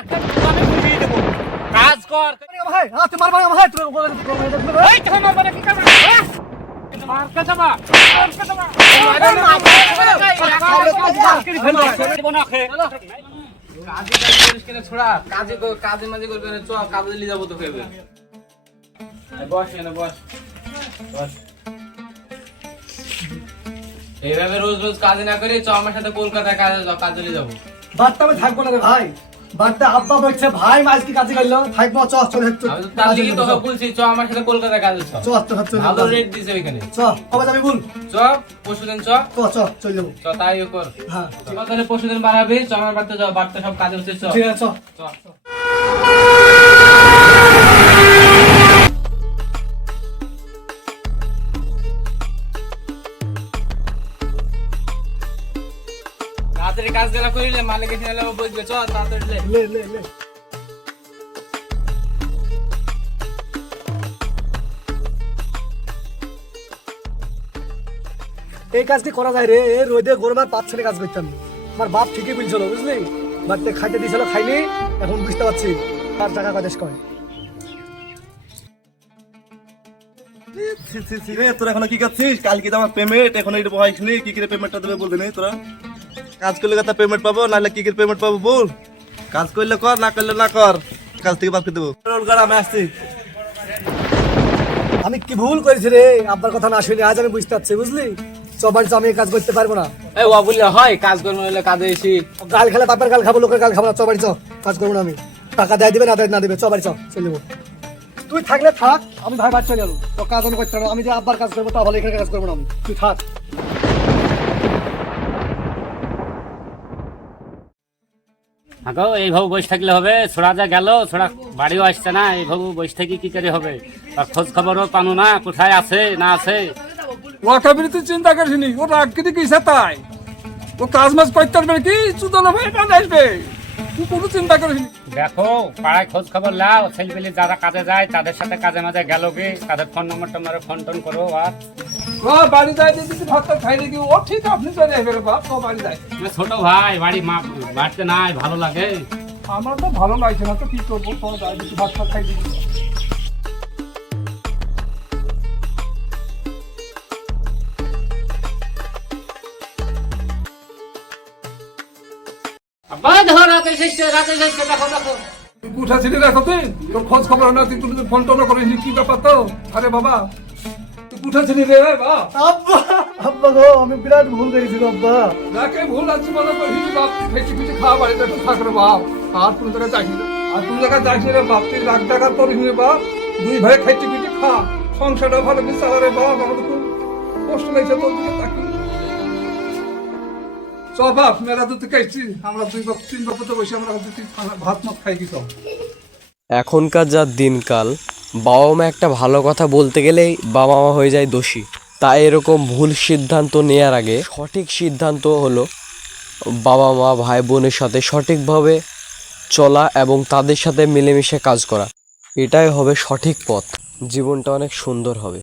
Market দোকানে ঘুরিয়ে দেবো। কাজ কর। ভাই তুই মারবা ভাই তুই এই কেন মানে কি করবে? মার্কেট যাবা মার্কেট যাবা কাজে কাজ করিস কিনা ছোড়া? কাজে কাজে মাঝে করবি না চ কাজে নিয়ে যাব তোকে এবার। বস এখানে বস বস। এইভাবে রোজ রোজ কাজে না করে চ আমার সাথে কলকাতায় কাজে যাও কাজে নিয়ে যাব। বাড়তে আমি থাকব না রে ভাই। বাড়তে আব্বা বলছে ভাই মাছ কি কাজে গেল। থাকব চ চল একটু আমি তো তোকে বলছি চ আমার সাথে কলকাতায় কাজ চ চ চ চ ভালো রেট দিছে ওইখানে। চ কবে যাবি বল? চ পরশুদিন চ। চ চ চল যাব। চ তাই কর। হ্যাঁ। তাহলে পরশুদিন বাড়াবি চ আমার বাড়িতে যাও বাড়িতে সব কাজে হচ্ছে চ। ঠিক আছে চ চ। তাড়াতাড়ি কাজ গেলা করিলে মালিক বুঝবে চ, তাড়াতাড়ি লে। লে লে এই কাজটি করা যায় রে? রোদে গরমার পাঁচ ছেলে কাজ করতাম। আমার বাপ ঠিকই বলছিল, বুঝলি? বাড়িতে খাইতে দিয়েছিল, খাইনি, এখন বুঝতে পারছি। তার টাকা কাদেশ করে তোরা এখনও কি করছিস? কালকে তো আমার পেমেন্ট এখন এইটা বহাইছিলি কি করে পেমেন্টটা দেবে বলতে নেই তোরা? কাজ করলে কথা পেমেন্ট পাবো নাহলে কি করে পেমেন্ট পাবো বল? কাজ করলে কর না করলে না কর। কাজ থেকে বাদ করে দেবো। রোল আমি আসছি। আমি কি ভুল করেছি রে? আব্বার কথা না শুনে আজ আমি বুঝতে পারছি বুঝলি? সবার আমি কাজ করতে পারব না। এই ওয়া বললে হয় কাজ করব হলে কাজে এসি। গাল খেলে বাপের গাল খাব লোকের গাল খাব না চবাড়ি চ। কাজ করব না আমি। টাকা দেয় দিবে না দেয় না দিবে চবাড়ি চ চলে যাব। তুই থাকলে থাক আমি ভাই বাদ চলে যাব। তো কাজ আমি করতে পারব আমি যে আব্বার কাজ করব তা ভালো এখানে কাজ করব না আমি। তুই থাক। আগো এইভাবে বসে থাকলে হবে ছোড়া যা গেল ছোড়া বাড়িও আসছে না এইভাবে বসে থাকি কি করে হবে? আর খোঁজ খবরও পানো না কোথায় আছে না আছে? ওয়াকাবির তুই চিন্তা করিস নি ও রাগ কিন্তু কিসে তাই? ও কাজ মাজ করতে পারবে কি চুদল ভাই কাজ আসবে। তুই কোনো চিন্তা করিস নি দেখো পাড়ায় খোঁজ খবর লাও ছেলেপেলে যারা কাজে যায় তাদের সাথে কাজে মাঝে গেল কি তাদের ফোন নম্বর টম্বরে ফোন টোন করো আর বাড়ি যদি ভাতটা খাই ও ঠিক আপনি চলে আসবে বাপ ও বাড়ি যায়। ছোট ভাই বাড়ি মা বাড়িতে নাই ভালো লাগে? আমার তো ভালো লাগছে না তো কি করব? তো যাই ভাতটা খাই উঠা ছিলি রাখো তুই তোর খোঁজ খবর না তুই তুমি ফোন টোন করিস নি, কি ব্যাপার তো? আরে বাবা তুই উঠা রে বা? আব্বা আব্বা গো আমি বিরাট ভুল করেছি গো আব্বা। যাকে ভুল আছে মনে করিস নি, বাপ ফেসি ফেসি খাওয়া বাড়িতে একটু থাক রে বাপ। আর কোনো জায়গায় যাইস না। আর কোনো জায়গায় যাইস রে বাপ তুই লাখ টাকা করিস নি বাপ। দুই ভাই খাইতে পিঠে খা। সংসারটা ভালো কিছু রে বাপ আমার তো খুব কষ্ট লাগছে তোর দিকে তাকি চ বাপ মেরা দুধ খাইছি আমরা দুই বাপ তিন বাপ তো বসে আমরা দুটি ভাত মাত খাই কি সব এখনকার যা দিনকাল বাবা মা একটা ভালো কথা বলতে গেলেই বাবা মা হয়ে যায় দোষী। তাই এরকম ভুল সিদ্ধান্ত নেওয়ার আগে সঠিক সিদ্ধান্ত হলো বাবা মা, ভাই বোনের সাথে সঠিকভাবে চলা এবং তাদের সাথে মিলেমিশে কাজ করা। এটাই হবে সঠিক পথ। জীবনটা অনেক সুন্দর হবে।